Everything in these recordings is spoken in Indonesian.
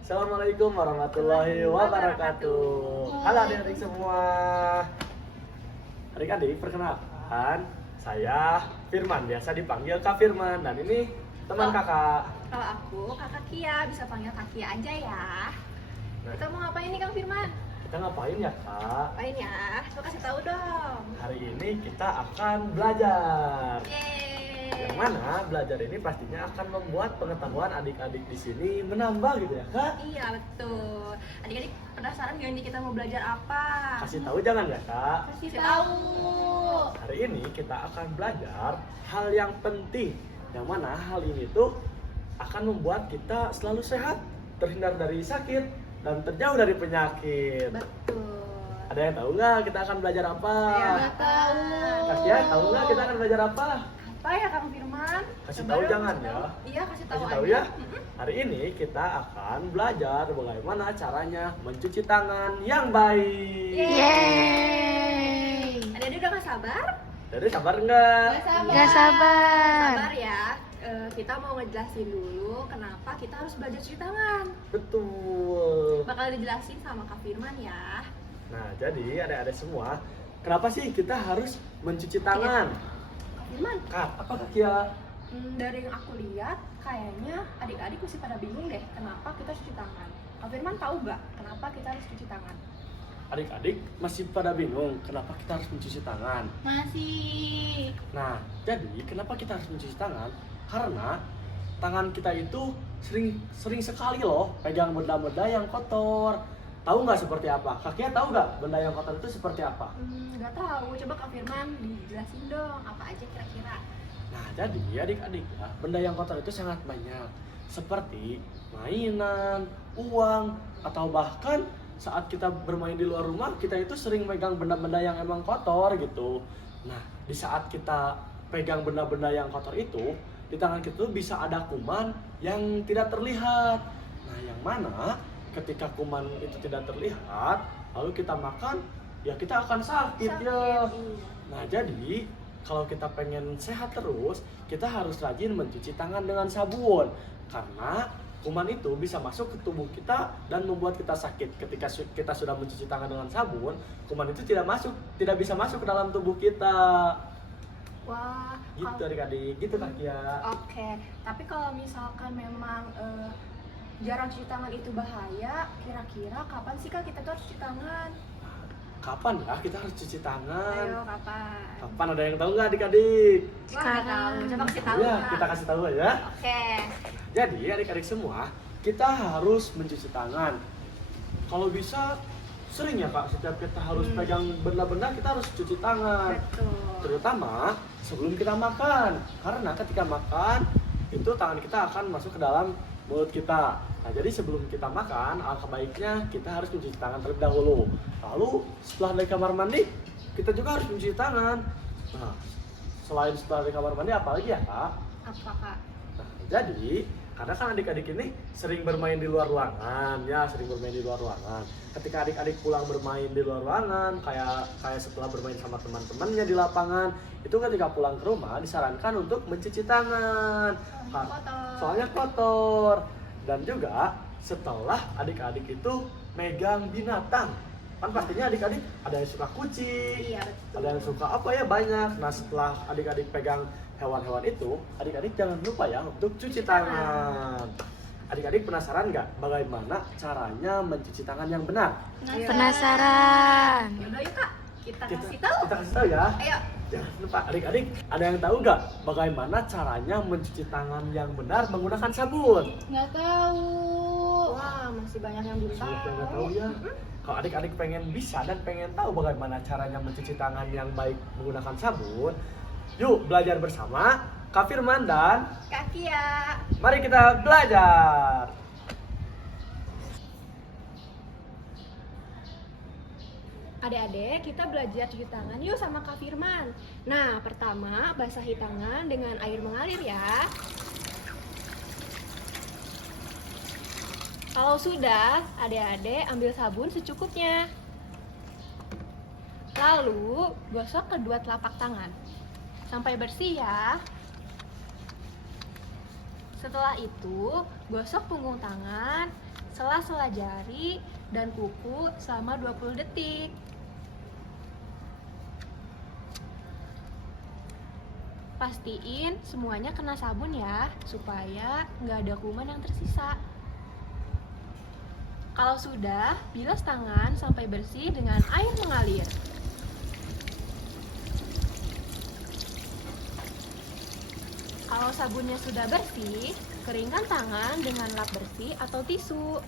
Assalamualaikum warahmatullahi wabarakatuh. Halo adik-adik semua. Adik-adik, perkenalkan, saya Firman, biasa dipanggil Kak Firman. Dan ini teman kakak. Kalau aku, kakak Kia, bisa panggil kak Kia aja ya. Kita mau ngapain nih Kang Firman? Kita ngapain ya kak? Ngapain ya? Coba kasih tahu dong. Hari ini kita akan belajar. Yeay. Yang mana belajar ini pastinya akan membuat pengetahuan adik-adik di sini menambah gitu ya kak? Iya betul. Adik-adik penasaran gak nih kita mau belajar apa? Kasih tahu jangan ya kak? Kasih tahu. Hari ini kita akan belajar hal yang penting, yang mana hal ini tuh akan membuat kita selalu sehat, terhindar dari sakit, dan terjauh dari penyakit. Betul. Ada yang tahu nggak kita akan belajar apa? Ya, nggak tahu. Kasih ya, tahu nggak kita akan belajar apa? Apa ya Kang Firman? Kasih Coba tahu dong, jangan kasih ya. tahu. Iya kasih tahu Kasih tahu aja. ya. Hari ini kita akan belajar bagaimana caranya mencuci tangan yang baik. Yeay. Adik-adik udah gak sabar? Jadi sabar nggak? Gak sabar. Sabar ya. Kita mau ngejelasin dulu kenapa kita harus belajar cuci tangan. Betul. Bakal dijelasin sama Kak Firman ya. Nah, jadi adik-adik semua, kenapa sih kita harus mencuci tangan? Kak Firman, Kak, apa Kak Kia? dari yang aku lihat kayaknya adik-adik masih pada bingung deh kenapa kita cuci tangan. Kak Firman tahu nggak kenapa kita harus cuci tangan? Adik-adik masih pada bingung kenapa kita harus mencuci tangan? Masih. Nah, jadi kenapa kita harus mencuci tangan? Karena tangan kita itu sering sekali loh pegang benda-benda yang kotor. Tahu nggak seperti apa? Kakaknya tahu nggak benda yang kotor itu seperti apa? Nggak tahu. Coba Kak Firman dijelasin dong apa aja kira-kira. Nah, jadi adik-adik ya, benda yang kotor itu sangat banyak. Seperti mainan, uang, atau bahkan saat kita bermain di luar rumah, kita itu sering megang benda-benda yang emang kotor gitu. Nah, di saat kita pegang benda-benda yang kotor itu, di tangan kita tuh bisa ada kuman yang tidak terlihat. Nah, yang mana ketika kuman itu tidak terlihat, lalu kita makan, ya kita akan sakit ya. Nah, jadi kalau kita pengen sehat terus, kita harus rajin mencuci tangan dengan sabun. Karena kuman itu bisa masuk ke tubuh kita dan membuat kita sakit. Ketika kita sudah mencuci tangan dengan sabun, kuman itu tidak bisa masuk ke dalam tubuh kita. Wah, Gitu adik-adik, gitu Kak Kia. Oke, tapi kalau misalkan memang jarang cuci tangan itu bahaya, kira-kira kapan sih Kak kita tuh harus cuci tangan? Kapan ya kita harus cuci tangan? Ayo, kapan? Kapan, ada yang tahu nggak adik-adik? Wah, nggak tahu. Coba kasih tahu. Ya, Kak. kita kasih tahu aja. Oke. Jadi adik-adik semua, kita harus mencuci tangan. Kalau bisa sering ya Kak, setiap kita harus pegang benda-benda kita harus cuci tangan. Betul. Terutama sebelum kita makan. Karena ketika makan, itu tangan kita akan masuk ke dalam mulut kita. Nah, jadi sebelum kita makan, alangkah baiknya kita harus mencuci tangan terlebih dahulu. Lalu setelah dari kamar mandi, kita juga harus mencuci tangan. Nah, selain setelah dari kamar mandi, apalagi ya Kak? Apa Kak? Nah, jadi karena kan adik-adik ini sering bermain di luar ruangan, ya sering bermain di luar ruangan. Ketika adik-adik pulang bermain di luar ruangan, kayak setelah bermain sama teman-temannya di lapangan, itu ketika pulang ke rumah disarankan untuk mencuci tangan. Soalnya kotor. Dan juga setelah adik-adik itu megang binatang, kan pastinya adik-adik ada yang suka kucing, Iya, betul. ada yang suka apa ya, banyak. Nah, setelah adik-adik pegang hewan-hewan itu, adik-adik jangan lupa ya untuk cuci tangan. Adik-adik penasaran nggak bagaimana caranya mencuci tangan yang benar? Penasaran. Yaudah yuk Kak, Kita kasih tahu. Kita kasih tahu ya. Ayo. Jangan lupa adik-adik, ada yang tahu nggak bagaimana caranya mencuci tangan yang benar menggunakan sabun? Nggak tahu. Wah, masih banyak yang belum Siapa yang nggak tahu. tahu ya? Kalau adik-adik pengen bisa dan pengen tahu bagaimana caranya mencuci tangan yang baik menggunakan sabun, yuk belajar bersama Kak Firman dan Kak Kia. mari kita belajar. Adik-adik, kita belajar cuci tangan yuk sama Kak Firman. Nah, pertama basahi tangan dengan air mengalir ya. Kalau sudah, adik-adik ambil sabun secukupnya. Lalu, gosok kedua telapak tangan sampai bersih ya. Setelah itu, gosok punggung tangan, sela-sela jari, dan kuku selama 20 detik. Pastiin semuanya kena sabun ya, supaya nggak ada kuman yang tersisa. Kalau sudah, bilas tangan sampai bersih dengan air mengalir. Kalau sabunnya sudah bersih, keringkan tangan dengan lap bersih atau tisu.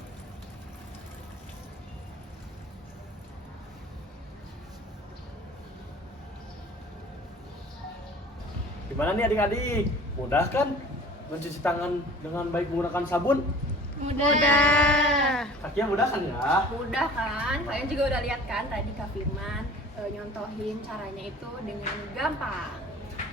Gimana nih adik-adik? Mudah kan mencuci tangan dengan baik menggunakan sabun? Mudah. Kakinya mudah kan ya? Mudah kan? Kalian juga udah lihat kan tadi Kak Firman nyontohin caranya itu dengan gampang.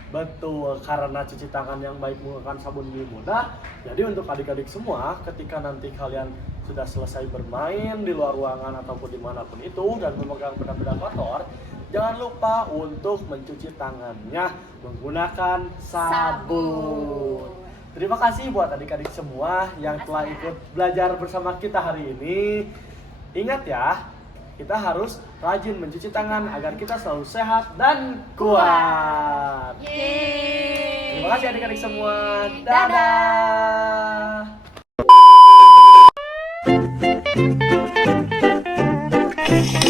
Betul, karena cuci tangan yang baik menggunakan sabun ini mudah. Jadi untuk adik-adik semua, ketika nanti kalian sudah selesai bermain di luar ruangan ataupun dimanapun itu dan memegang benda-benda kotor, jangan lupa untuk mencuci tangannya menggunakan sabun. Terima kasih buat adik-adik semua yang telah ikut belajar bersama kita hari ini. Ingat ya, kita harus rajin mencuci tangan agar kita selalu sehat dan kuat. Yeay. Terima kasih adik-adik semua. Dadah. Dadah.